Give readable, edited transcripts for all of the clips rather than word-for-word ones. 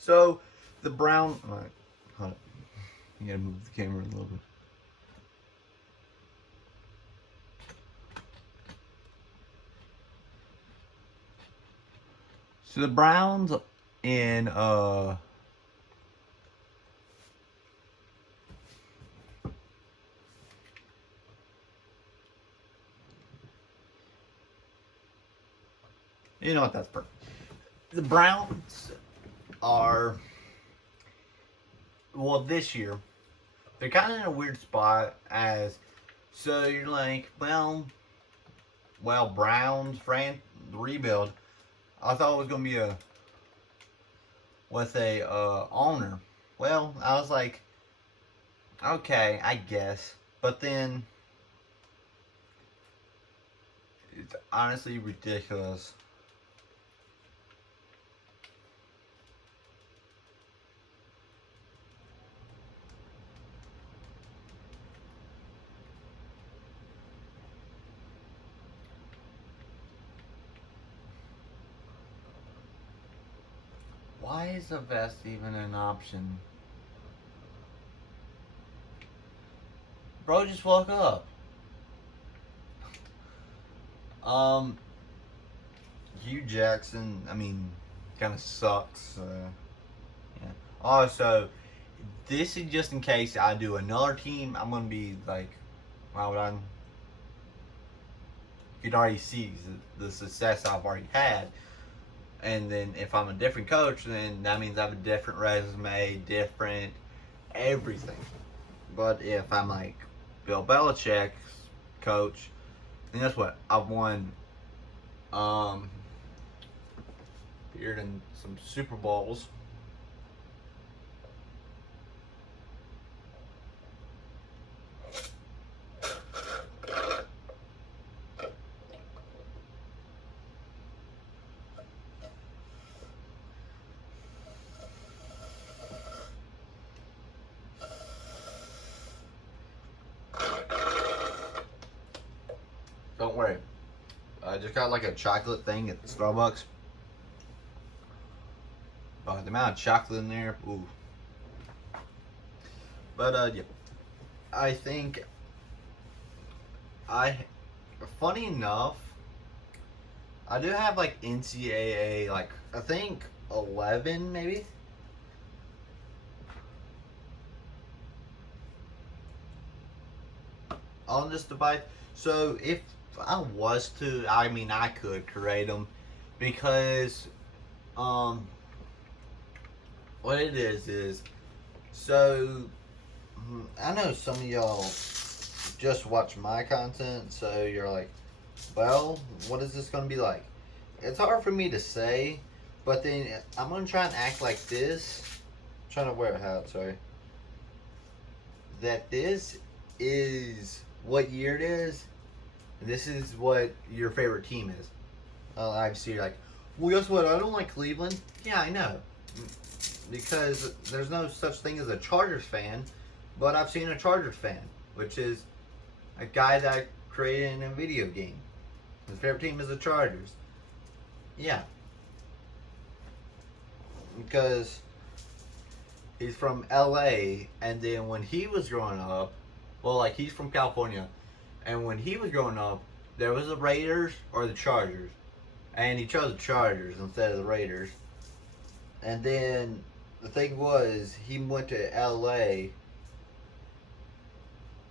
So the Brown. All right, hold on. You gotta move the camera a little bit. So the Browns in you know what, that's perfect. The Browns are, well, this year they're kind of in a weird spot. As so you're like, Browns rebuild. I thought it was gonna be a with a owner. Well, I was like, okay, I guess, but then it's honestly ridiculous. Why is a vest even an option? Bro, just woke up. Um, Hugh Jackson, I mean, kind of sucks. Yeah. Also, this is just in case I do another team. I'm gonna be like, why would I? You can already see the success I've already had. And then if I'm a different coach, then that means I have a different resume, different everything. But if I'm like Bill Belichick's coach, then guess what? I've won um appeared in some Super Bowls. Don't worry. I just got like a chocolate thing at Starbucks. The amount of chocolate in there, ooh. But yeah, I think I. Funny enough, I do have like NCAA, like I think 11 maybe. On this device. So if I was to, I mean, I could create them because um, what it is so I know some of y'all just watch my content, so you're like, well, what is this gonna be like? It's hard for me to say, but then I'm gonna try and act like this. I'm trying to wear a hat, sorry. That this is what year it is. This is what your favorite team is. Obviously, you're like, well, guess what? I don't like Cleveland. Yeah, I know. Because there's no such thing as a Chargers fan, but I've seen a Chargers fan, which is a guy that created in a video game. His favorite team is the Chargers. Yeah, because he's from LA, and then when he was growing up, well, like he's from California, and when he was growing up, there was the Raiders or the Chargers, and he chose the Chargers instead of the Raiders. And then the thing was, he went to LA,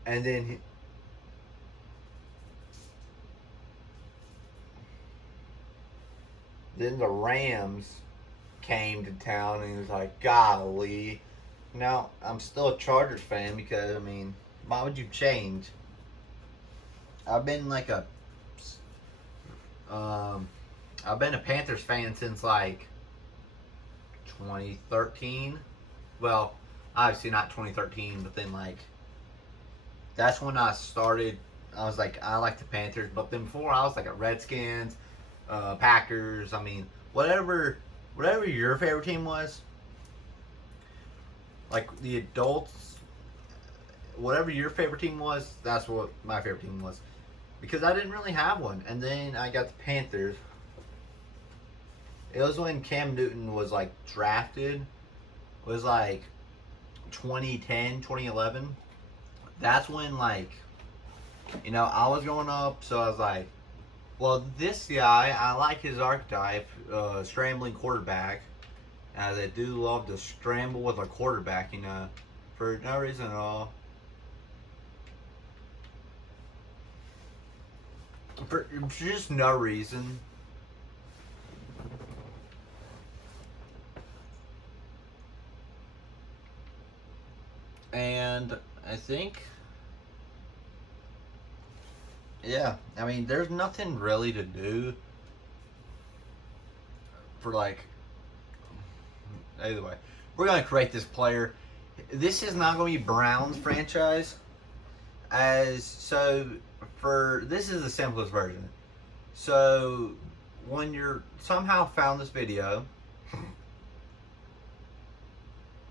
and then the Rams came to town, and he was like, golly. Now, I'm still a Chargers fan because, I mean, why would you change? I've been like um, I've been a Panthers fan since like 2013. Well, obviously not 2013, but then like that's when I started. I was like, I like the Panthers, but then before I was like a Redskins, Packers. I mean, whatever your favorite team was, like the adults, whatever your favorite team was, that's what my favorite team was. Because I didn't really have one, and then I got the Panthers. It was when Cam Newton was like drafted, was like 2010, 2011. That's when, like, I was growing up, so I was like, well, this guy, I like his archetype, scrambling quarterback, as they do love to scramble with a quarterback, for no reason at all. For just no reason. And I think, yeah, I mean, there's nothing really to do for, like, either way. We're going to create this player. This is not going to be Browns franchise. This is the simplest version. So, when you're somehow found this video,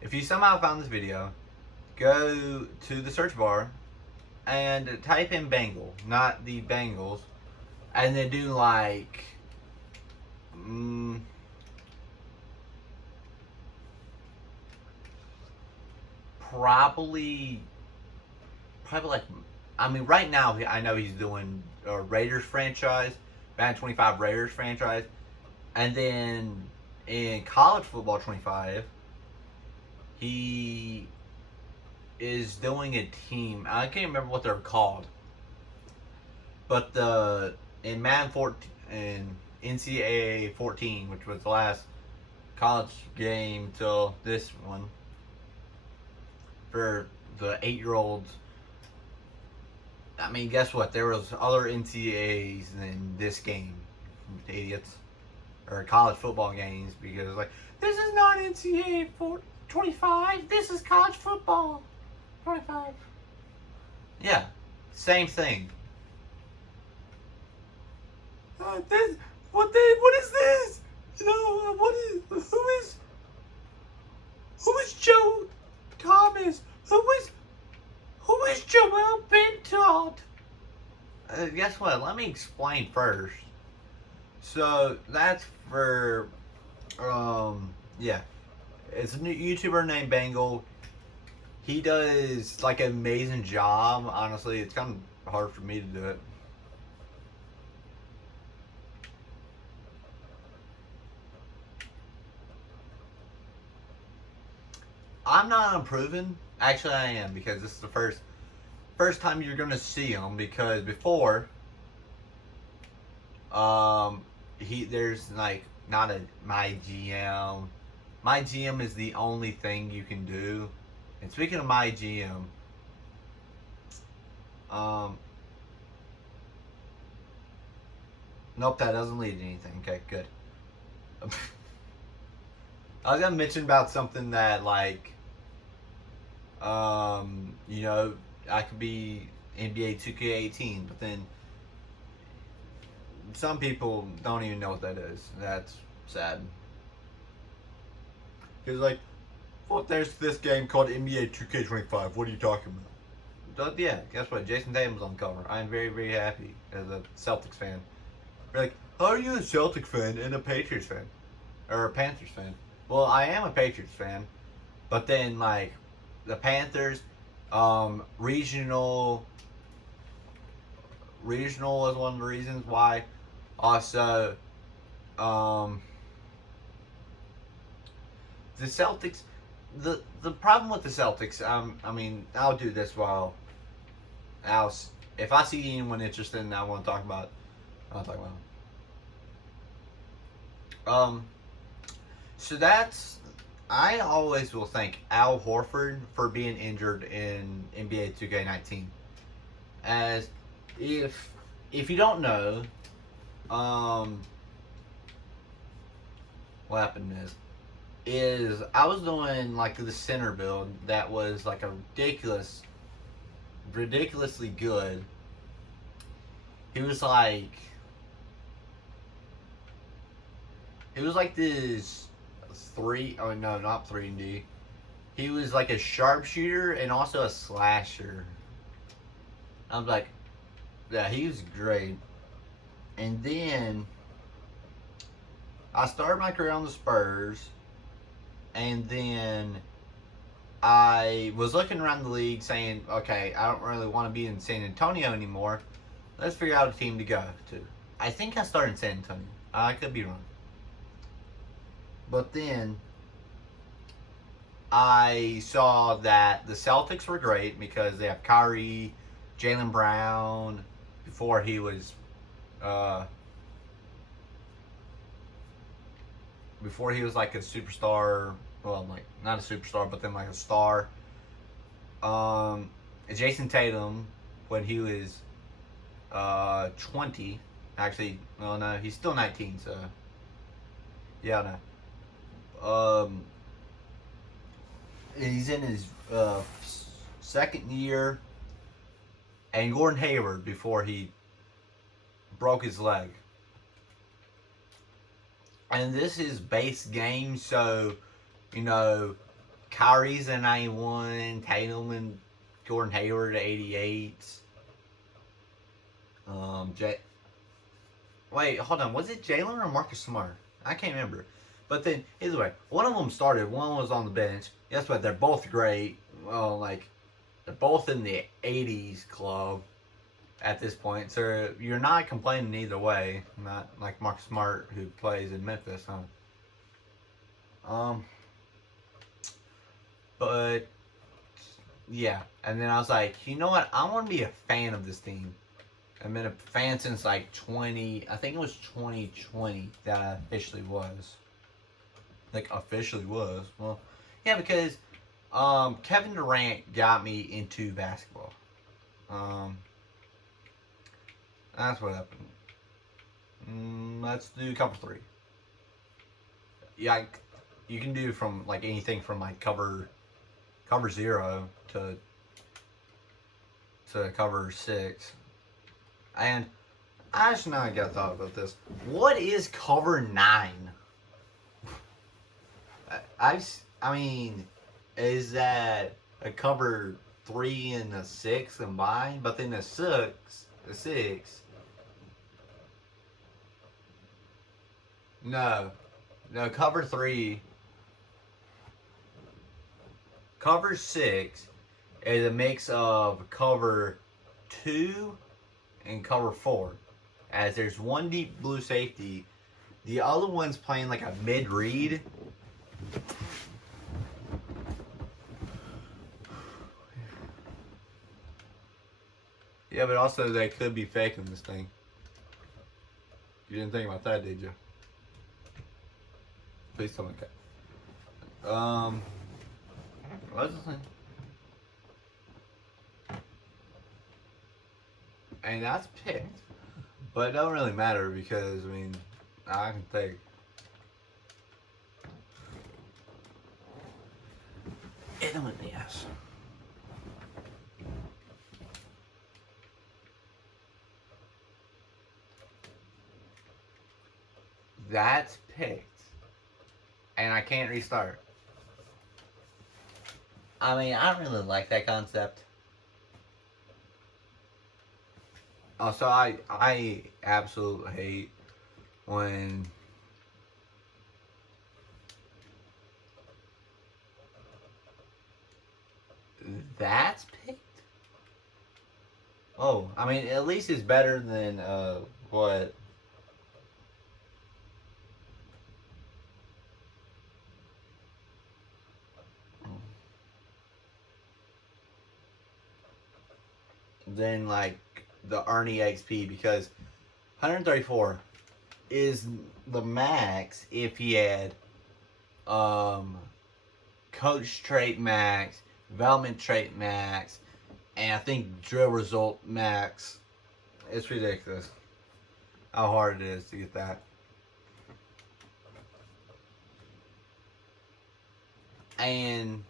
if you somehow found this video, go to the search bar and type in Bengal, not the Bengals, and then do like probably like, I mean, right now I know he's doing a Raiders franchise, Madden 25 Raiders franchise, and then in college football 25, he is doing a team. I can't remember what they're called, but in Madden 14 and NCAA 14, which was the last college game till this one for the 8-year-olds. I mean, guess what? There was other NCAAs than this game, idiots, or college football games, because like, this is not NCAA 25. This is college football 25. Yeah, same thing. What is this? Who is Joe Thomas? Who is Joel Bentold? Guess what? Let me explain first. So that's for, yeah, it's a new YouTuber named Bengal. He does like an amazing job. Honestly, it's kind of hard for me to do it. I'm not improving. Actually, I am, because this is the first time you're gonna see him. Because before, there's like not a my GM. My GM is the only thing you can do. And speaking of my GM, nope, that doesn't lead to anything. Okay, good. I was gonna mention about something that, like, I could be NBA 2K18, but then some people don't even know what that is. That's sad. Because, like, well, there's this game called NBA 2K25. What are you talking about? Yeah, guess what? Jason Tatum's on the cover. I'm very, very happy as a Celtics fan. You're like, how are you a Celtic fan and a Patriots fan? Or a Panthers fan? Well, I am a Patriots fan. But then, like, the Panthers, regional is one of the reasons why. Also, the Celtics, the problem with the Celtics, I mean, I'll do this while if I see anyone interested and I want to talk about it, I'll talk about it. So I always will thank Al Horford for being injured in NBA 2K19. As if you don't know, what happened is I was doing like the center build that was like a ridiculously good. He was like this not 3D. He was like a sharpshooter and also a slasher. I was like, yeah, he was great. And then I started my career on the Spurs, And then I was looking around the league saying, okay, I don't really want to be in San Antonio anymore. Let's figure out a team to go to. I think I started in San Antonio. I could be wrong. But then I saw that the Celtics were great because they have Kyrie, Jaylen Brown, before he was uh, like a superstar. Well, like not a superstar, but then like a star. Um, Jason Tatum when he was 20. Actually, well, no, he's still 19. So yeah, no. He's in his second year, and Gordon Hayward before he broke his leg. And this is base game, so you know, Kyrie's a 91, Tatum and Gordon Hayward 88. Wait, hold on, was it Jalen or Marcus Smart? I can't remember. But then, either way, one of them started, one was on the bench. Guess what? They're both great. Well, like, they're both in the 80s club at this point. So you're not complaining either way. Not like Marcus Smart, who plays in Memphis, huh? But, yeah. And then I was like, you know what? I want to be a fan of this team. I've been a fan since like I think it was 2020 that I officially was. Like, officially was. Well, yeah, because Kevin Durant got me into basketball. That's what happened. Let's do cover 3. Yeah, you can do from like anything from like cover 0 to cover 6. And I just now got thought about this. What is cover 9? I mean, is that a cover 3 and a 6 combined? But then the 6. No, cover 3. Cover 6 is a mix of cover 2 and cover 4. As there's one deep blue safety, the other one's playing like a mid read. Yeah, but also they could be faking this thing. You didn't think about that, did you? Please tell me. What's the thing? And that's picked. But it don't really matter because, I mean, I can take it on the ass. That's picked. And I can't restart. I mean, I don't really like that concept. Also, I absolutely hate when that's picked. Oh, I mean, at least it's better than what. Than like the Ernie XP, because 134 is the max if he had coach trait max, development trait max, and I think drill result max. It's ridiculous how hard it is to get that. And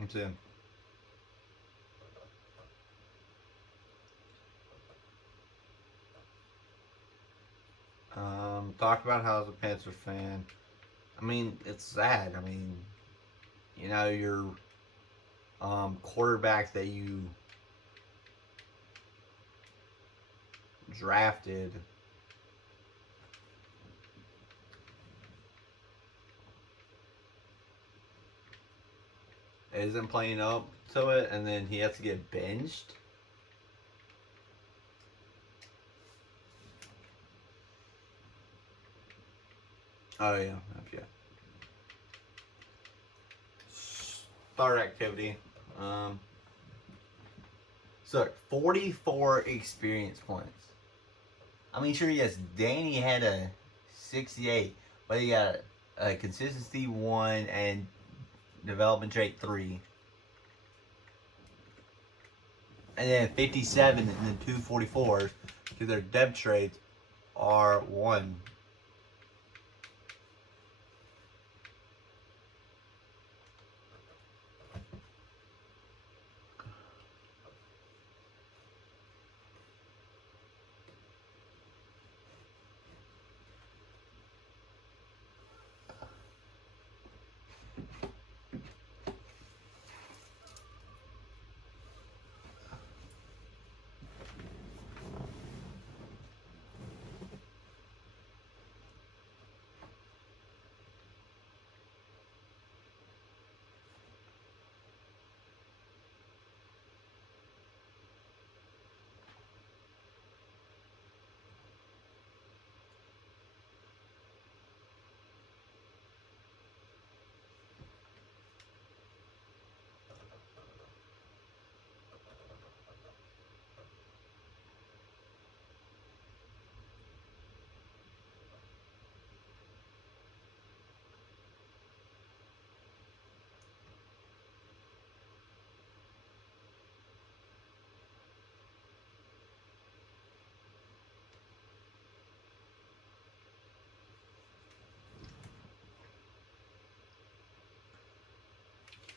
that's it. Talk about how as a Panther fan. I mean, it's sad. I mean, you know, your quarterback that you drafted. Isn't playing up to it, and then he has to get benched. Oh yeah, yeah. Start activity. So 44 experience points. I mean, sure, yes, Danny had a 68, but he got a consistency 1 and development trait 3. And then 57 and then 244s, because their depth traits are 1.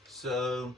So,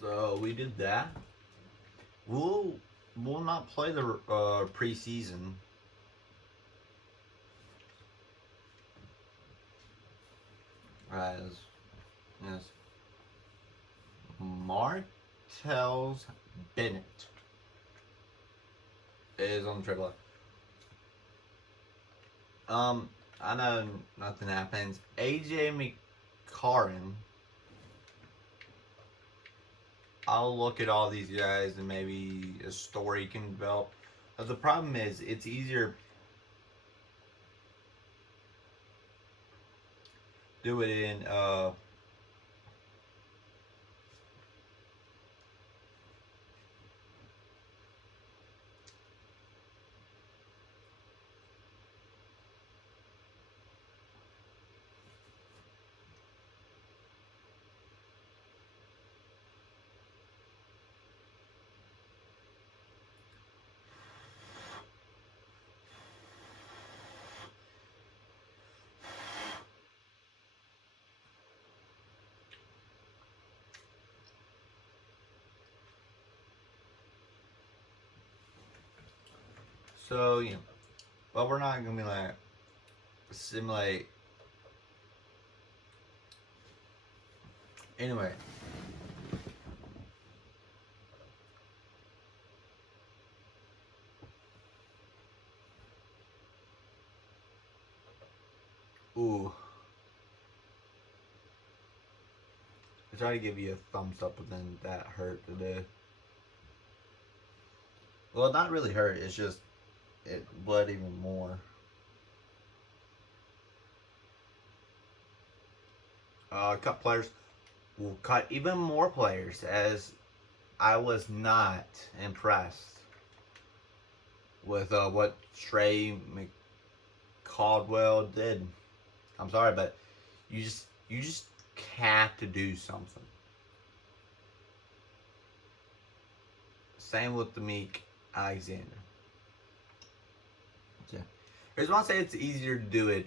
so we did that. We'll not play the preseason. As yes, Martell's Bennett is on the triple. I know nothing happens. AJ McCarron. I'll look at all these guys and maybe a story can develop. But the problem is, it's easier do it in so but we're not gonna be like simulate. Anyway, Ooh. I try to give you a thumbs up, but then that hurt today. Well, not really hurt. It's just it bled even more. Cut players will cut even more players, as I was not impressed with what Trey McCaldwell did. I'm sorry, but you just have to do something. Same with the Meek Alexander. Yeah. Here's why I say it's easier to do it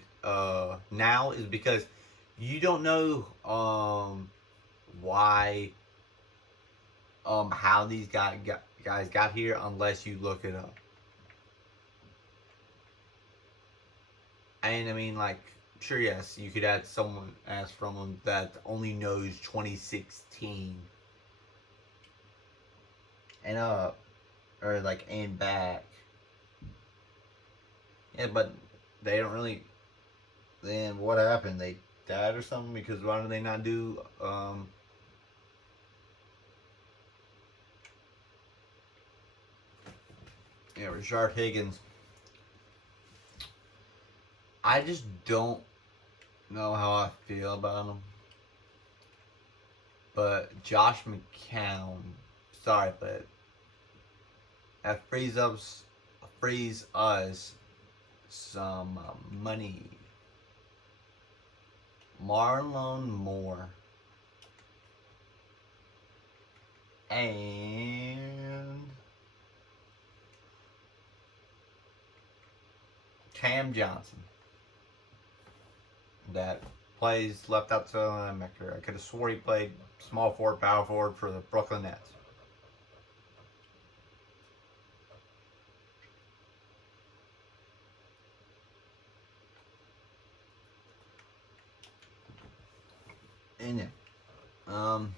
now is because you don't know why how these guys got here unless you look it up. And I mean, like, sure, yes, you could add someone as from them that only knows 2016 and up, or like and back. Yeah, but they don't really. Then what happened? They died or something? Because why do they not do yeah, Rashard Higgins? I just don't know how I feel about him. But Josh McCown, sorry, but that frees us some money. Marlon Moore and Cam Johnson that plays left outside linebacker. I could have swore he played small forward, power forward for the Brooklyn Nets. And yeah, um,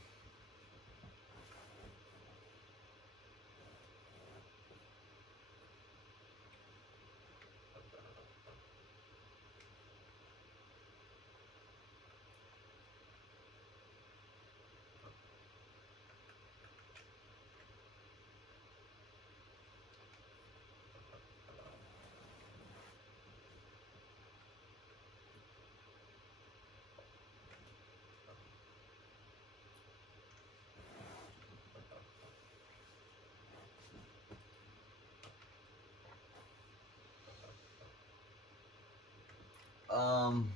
um,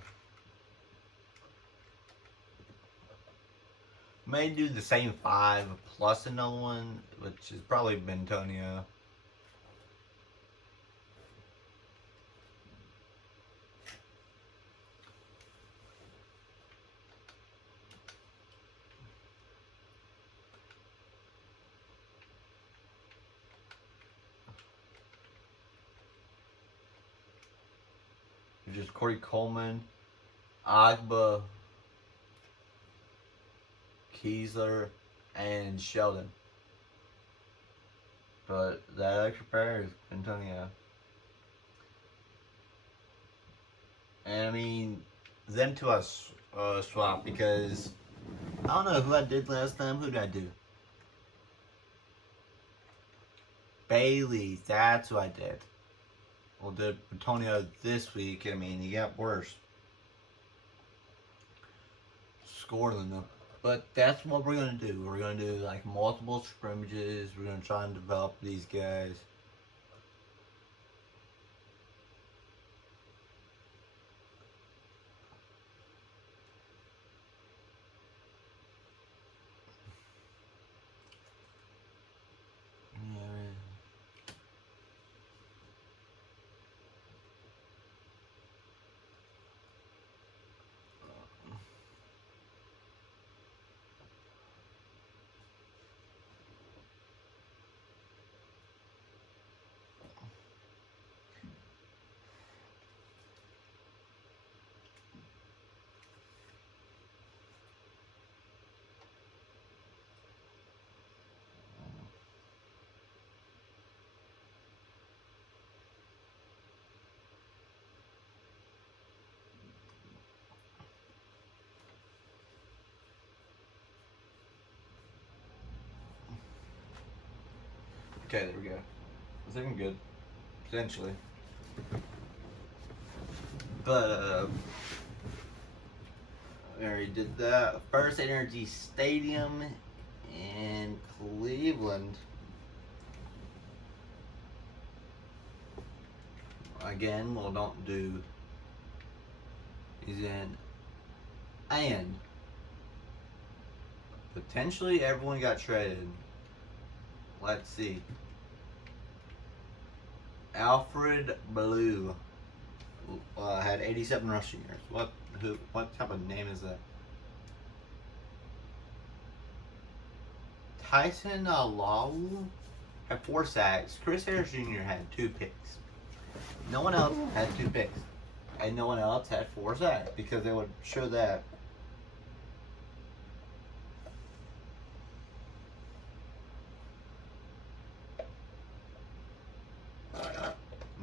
may do the same 5 plus another one, which is probably Bentonio. Just Corey Coleman, Agba, Keesler, and Sheldon. But that extra pair is Antonio. And I mean, them to us swap because I don't know who I did last time. Who did I do? Bailey. That's who I did. Well, did Antonio this week? I mean, he got worse. Scoring than them. But that's what we're going to do. We're going to do like multiple scrimmages. We're going to try and develop these guys. Okay, there we go. It's looking good, potentially. But we already did that. First Energy Stadium in Cleveland. Again, well, don't do. He's in. And potentially everyone got traded. Let's see. Alfred Blue had 87 rushing yards. What type of name is that? Tyson Lawu had 4 sacks. Chris Harris Jr. had 2 picks. No one else had 2 picks. And no one else had 4 sacks because they would show that.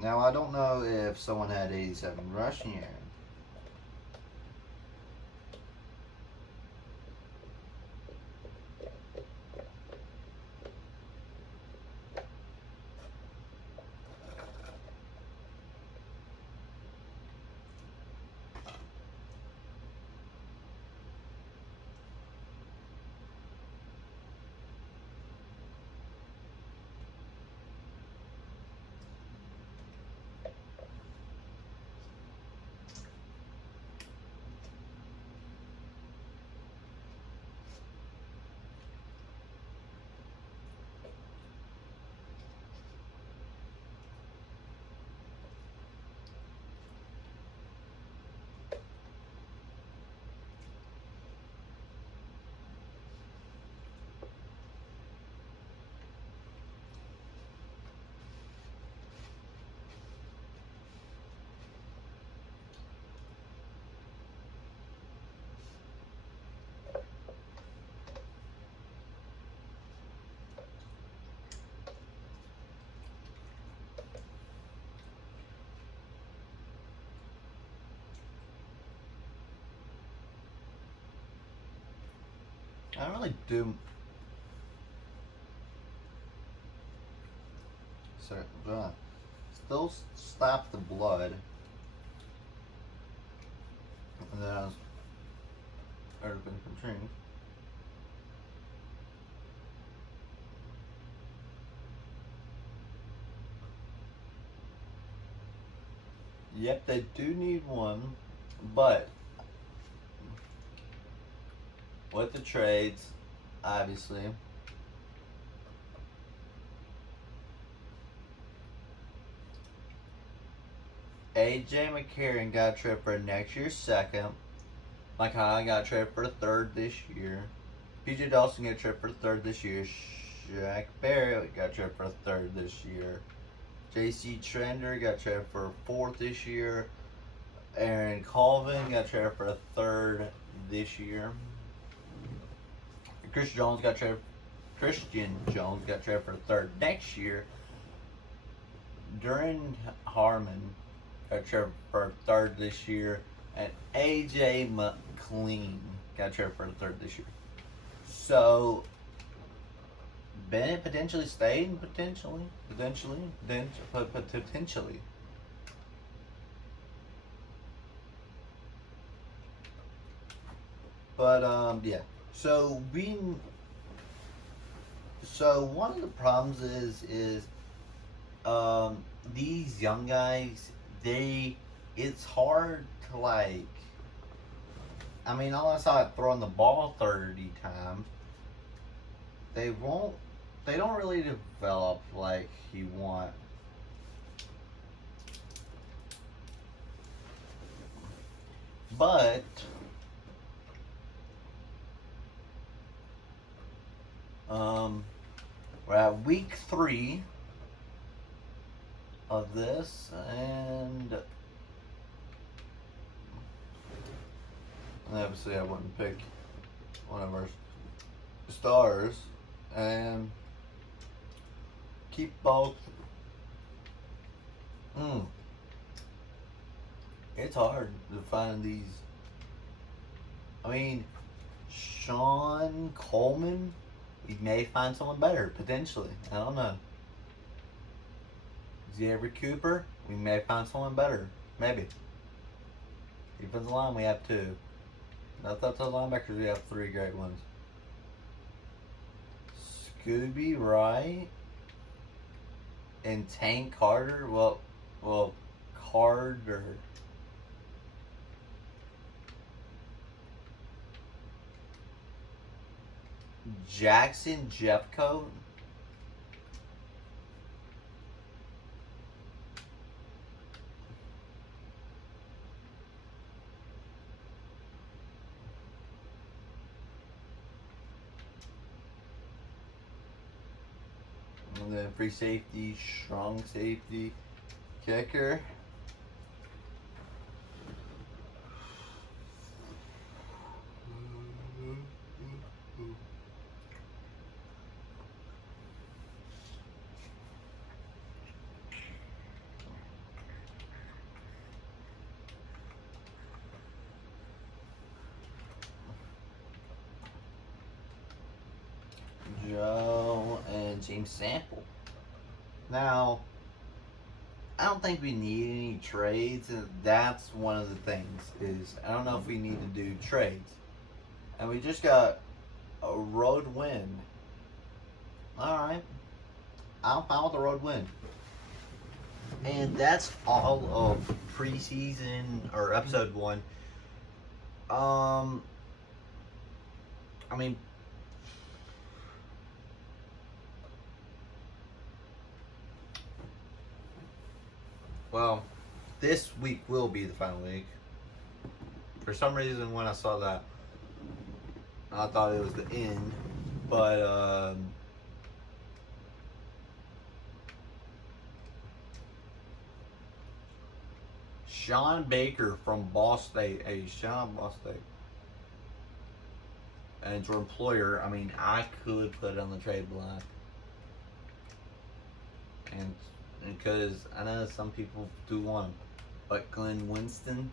Now, I don't know if someone had 87 rushing yards. I don't really do. Sorry, still stop the blood. And then I was open some drinks. Yep, they do need one, but with the trades, obviously. AJ McCarron got traded for next year's second. Mike High got traded for third this year. PJ Dawson got traded for third this year. Shaq Barrett got traded for third this year. JC Trender got traded for fourth this year. Aaron Colvin got traded for third this year. Christian Jones got traded for third next year. Duran Harmon got traded for third this year. And AJ McLean got traded for third this year. So Bennett potentially stayed, potentially. But yeah. So one of the problems is these young guys, it's hard to like. I mean, unless I throwing the ball 30 times, they don't really develop like you want. But we're at week 3 of this, and obviously I wouldn't pick one of our stars and keep both. It's hard to find these. I mean, Sean Coleman, you may find someone better potentially. I don't know. Xavier Cooper, we may find someone better. Maybe. Defensive line, we have two. Not that the linebackers, we have three great ones. Scooby Wright and Tank Carter. Well, Carter. Jackson Jeffcoat. And then free safety, strong safety, kicker. Joe and James Sample. Now, I don't think we need any trades, and that's one of the things. Is I don't know if we need to do trades, and we just got a road win. All right, I'm fine with the road win, and that's all of preseason or episode 1. I mean. Well, this week will be the final week. For some reason, when I saw that, I thought it was the end. But, Sean Baker from Ball State. Hey, Sean Ball State. And it's your employer. I mean, I could put it on the trade block. And because I know some people do want him. But Glenn Winston,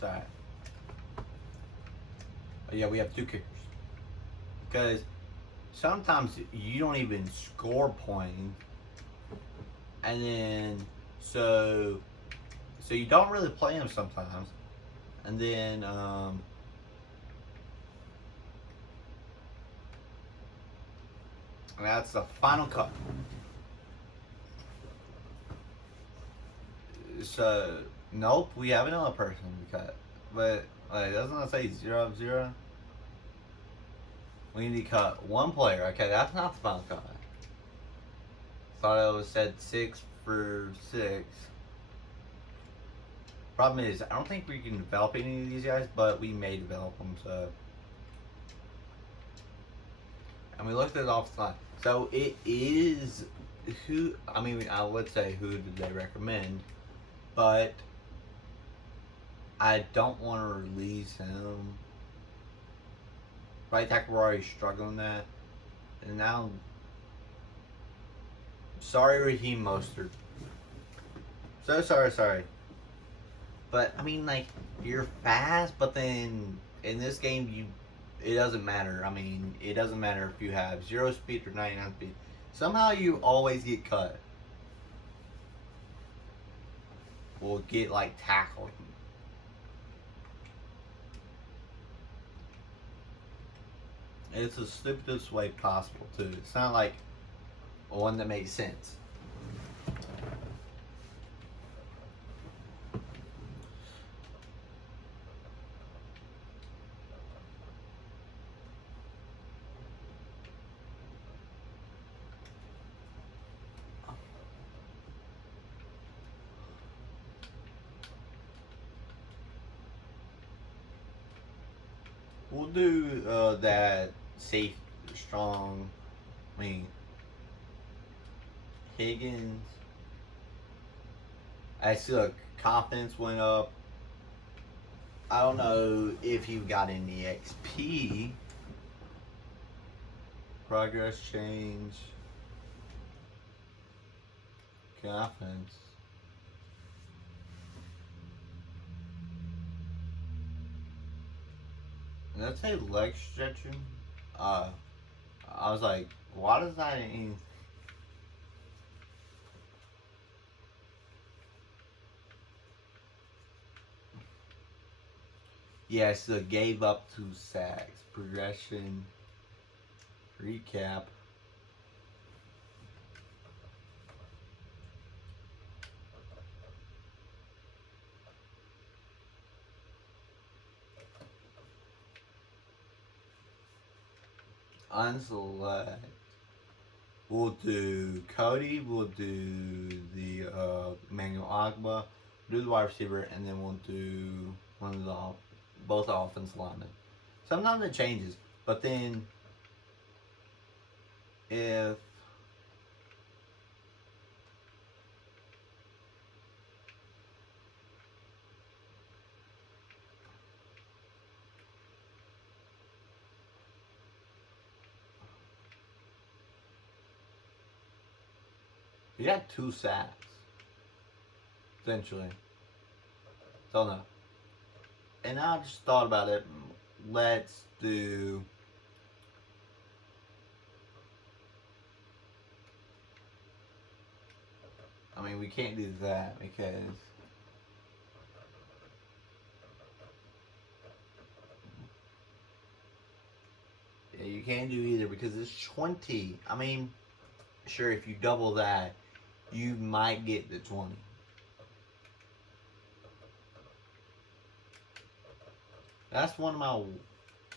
sorry. But yeah, we have 2 kickers. Because sometimes you don't even score points. And then, so you don't really play them sometimes. And then, that's the final cut. So, nope, we have another person to cut. But, like, doesn't it say 0 of 0? We need to cut 1 player. Okay, that's not the final cut. Thought it was said 6 for 6. Problem is, I don't think we can develop any of these guys, but we may develop them, so. And we looked at it off the line. So, it is who, I mean, I would say who did they recommend. But I don't want to release him. Right tackle, we're already struggling that. And now, sorry, Raheem Mostert. So sorry. But, I mean, like, you're fast, but then in this game, it doesn't matter. I mean, it doesn't matter if you have 0 speed or 99 speed. Somehow you always get cut. Will get like tackled. It's the stupidest way possible too. It's not like one that makes sense. We'll do that safe, strong. I mean, Higgins. I see the confidence went up. I don't know if you got any XP. Progress change. Confidence. And that's a leg stretching. I was like, why does that mean? Yeah, so gave up 2 sacks. Progression. Recap. Unselect. We'll do Cody. We'll do the Emmanuel Agba. Do the wide receiver, and then we'll do one of the both offensive linemen. Sometimes it changes, but then if we got 2 sacks, essentially. Don't know. And I just thought about it. Let's do. I mean, we can't do that because. Yeah, you can't do either because it's 20. I mean, sure, if you double that, you might get the 20. That's one of my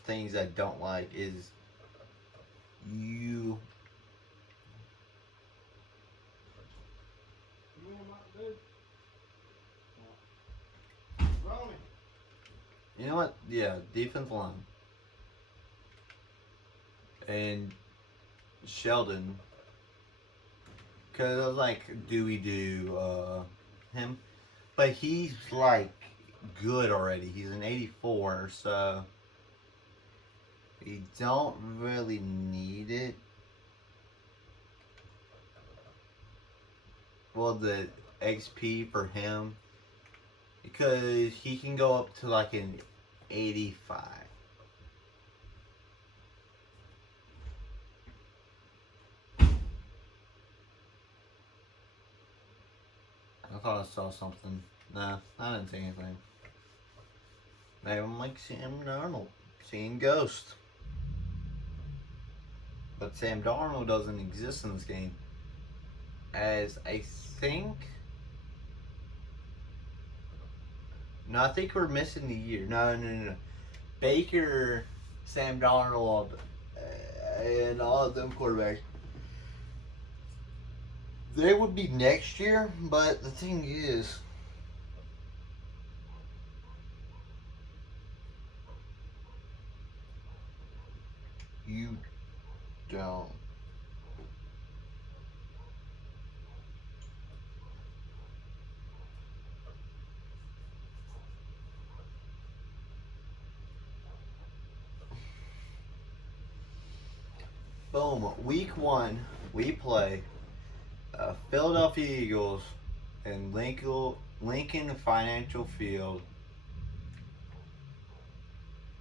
things I don't like is you. You know what? Yeah, defense line. And Sheldon. Because I was like, do we do him? But he's like good already. He's an 84, so we don't really need it. Well, the XP for him, because he can go up to like an 85. I thought I saw something. Nah, I didn't see anything. Maybe I'm like Sam Darnold, seeing Ghost. But Sam Darnold doesn't exist in this game. As I think. No, I think we're missing the year. No. Baker, Sam Darnold, and all of them quarterbacks. They would be next year, but the thing is, you don't. Boom. Week 1, we play Philadelphia Eagles in Lincoln Financial Field.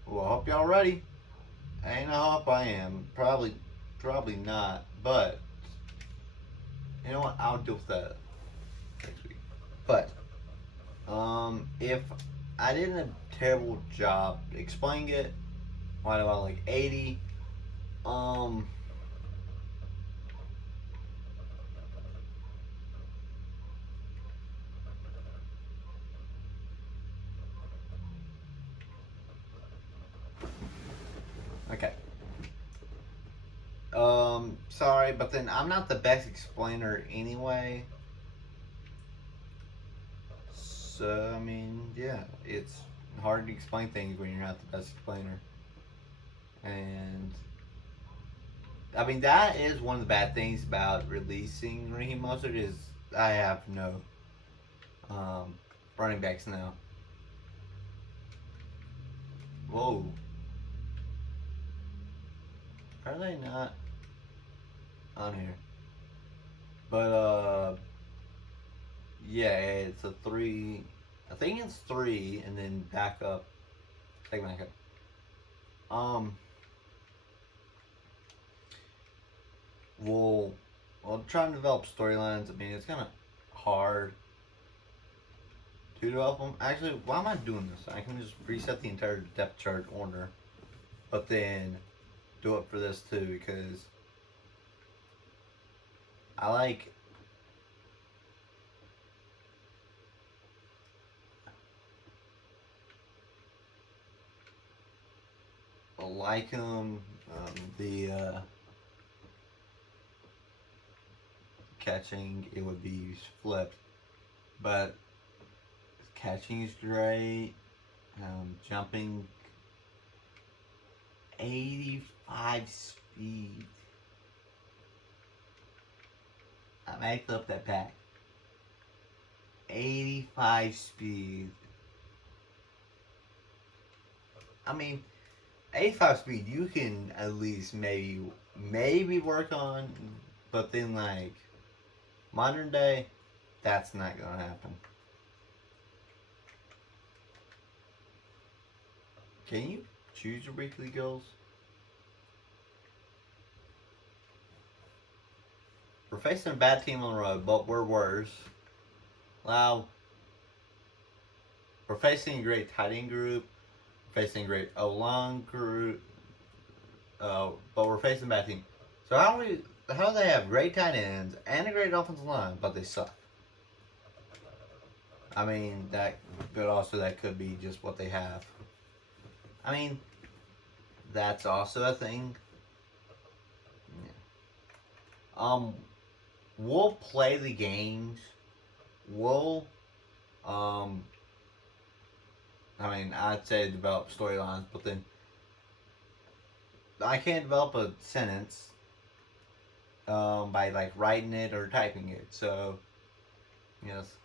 Well, I hope y'all ready. Ain't I hope I am. Probably not. But you know what? I'll deal with that next week. But if I did a terrible job explaining it, what about like 80? Okay. Sorry, but then I'm not the best explainer anyway. So, I mean, yeah, it's hard to explain things when you're not the best explainer. And, I mean, that is one of the bad things about releasing Raheem Mostert is I have no running backs now. Whoa. Are they not on here? But, yeah, it's a 3. I think it's 3 and then back up. Take back up. We'll try and develop storylines. I mean, it's kind of hard to develop them. Actually, why am I doing this? I can just reset the entire depth chart order, but then do it for this too because I like them. The catching, it would be flipped, but catching is great. Jumping 85 speed. I might flip that back. 85 speed. I mean, 85 speed you can at least maybe work on, but then like modern day, that's not gonna happen. Can you choose your weekly goals? We're facing a bad team on the road, but we're worse. Wow. We're facing a great tight end group, facing a great O-line group, but we're facing a bad team. So how do they have great tight ends and a great offensive line, but they suck? I mean that could be just what they have. I mean, that's also a thing. Yeah. We'll play the games. We'll I mean, I'd say develop storylines, but then I can't develop a sentence by like writing it or typing it. So, yes.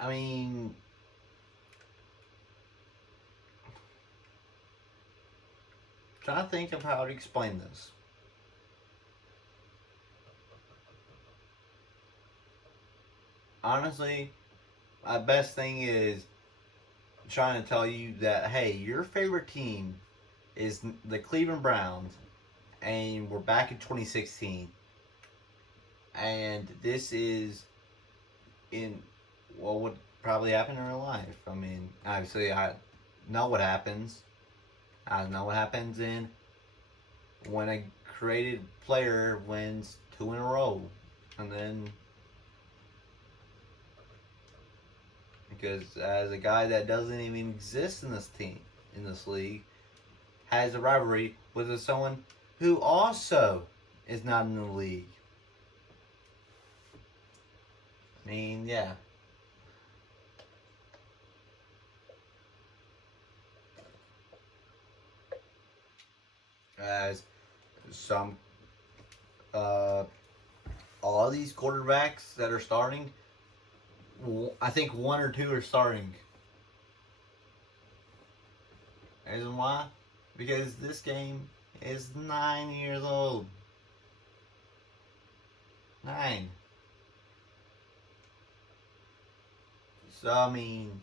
I mean, trying to think of how to explain this. Honestly, my best thing is trying to tell you that hey, your favorite team is the Cleveland Browns, and we're back in 2016, and this is in what would probably happen in real life. I mean, obviously, I know what happens. I know what happens in when a created player wins two in a row, and then because as a guy that doesn't even exist in this team in this league has a rivalry with someone who also is not in the league. I mean, yeah. As some, uh, all these quarterbacks that are starting, I think one or two are starting. Reason why? Because this game is 9 years old. 9. So I mean,